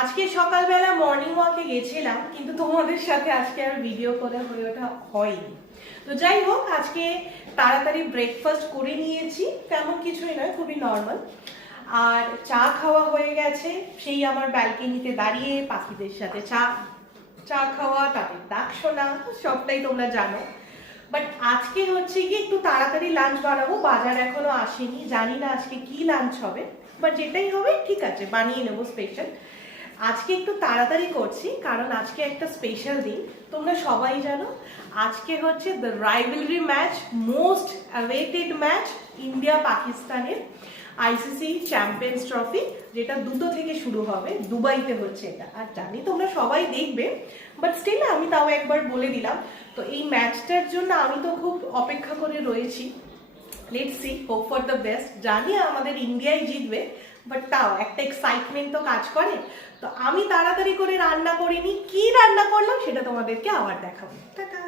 আজকে সকালবেলা মর্নিং ওয়াকে গেছিলাম, কিন্তু তোমাদের সাথে আজকে আর ভিডিও করে হয়ে ওঠা হয়নি। তো যাই হোক, আজকে তাড়াতাড়ি ব্রেকফাস্ট করে নিয়েছি, তেমন কিছুই নয়, খুবই নর্মাল। আর চা খাওয়া হয়ে গেছে, সেই আমার ব্যালকনিতে দাঁড়িয়ে পাখিদের সাথে চা চা খাওয়া, তাদের ডাক শোনা, সবটাই তোমরা জানো। বাট আজকে হচ্ছে কি একটু তাড়াতাড়ি লাঞ্চ বানাবো, বাজার এখনো আসেনি, জানি না আজকে কি লাঞ্চ হবে, বাট যেটাই হবে ঠিক আছে, বানিয়ে নেবো স্পেশাল। আজকে একটু তাড়াতাড়ি করছি কারণ আজকে একটা স্পেশাল দিন, তোমরা সবাই জানো। আজকে হচ্ছে the rivalry match, most awaited match, India পাকিস্তানের আইসিসি চ্যাম্পিয়ন্স ট্রফি, যেটা 2 থেকে শুরু হবে, দুবাইতে হচ্ছে এটা। আর জানি তোমরা সবাই দেখবে, বাট স্টিল আমি তাও একবার বলে দিলাম। তো এই ম্যাচটার জন্য আমি তো খুব অপেক্ষা করে রয়েছি। Let's see, hope for the best. জানি আমাদের ইন্ডিয়াই জিতবে, বাট তাও একটা এক্সাইটমেন্ট তো কাজ করে। তো আমি তাড়াতাড়ি করে রান্না করিনি, কি রান্না করলাম সেটা তোমাদেরকে আবার দেখাবো। টাটা।